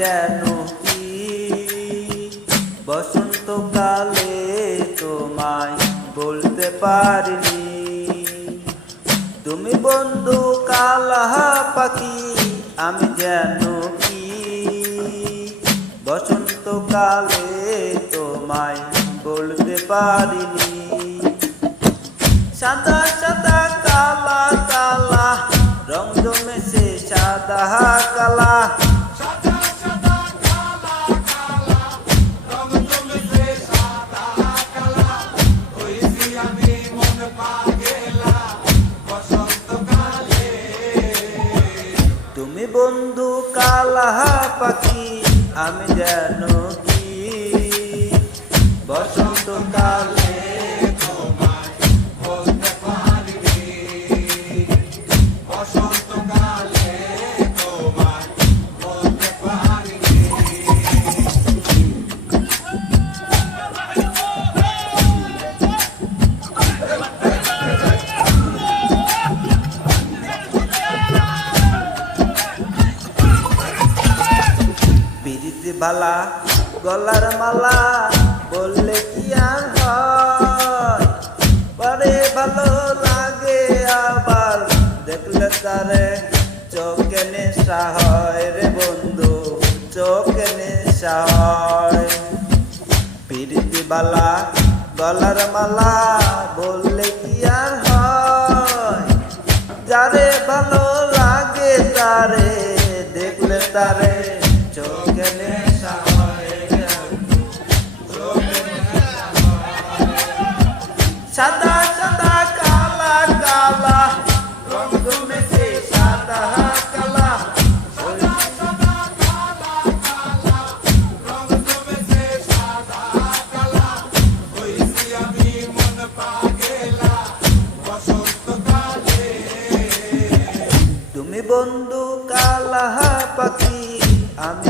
যেন কি বসন্তকালে তোমায় বলতে পারিনি। তুমি বন্ধু কালা পাখি, আমি যেন কি বসন্তকালে তোমায় বলতে পারিনি। সাদা সাদা কালা কালা রং জমেছে সাদা কালা, তুমি বন্ধু কালা পাখি, আমি যেন কি বসন্তকালে তোমায় বলতে পারিনি। বসন্তকালে তোমায় বলতে পারিনি। পিরিতি বালা গলার মালা বললে কি আর হয়, পরে ভালো লাগে আবার দেখলে তারে চোখে নেশা হয় রে বন্ধু, চোখে নেশা হয়। পিরিতি বালা গলার মালা বললে কি আর হয়, যারে ভালো লাগে তারে দেখলে তারে চোখে নেশা হয়। সাদা সাদা কালা কালা রং জমেছে সাদা কালা, তুমি বন্ধু কালা পাখি, আমি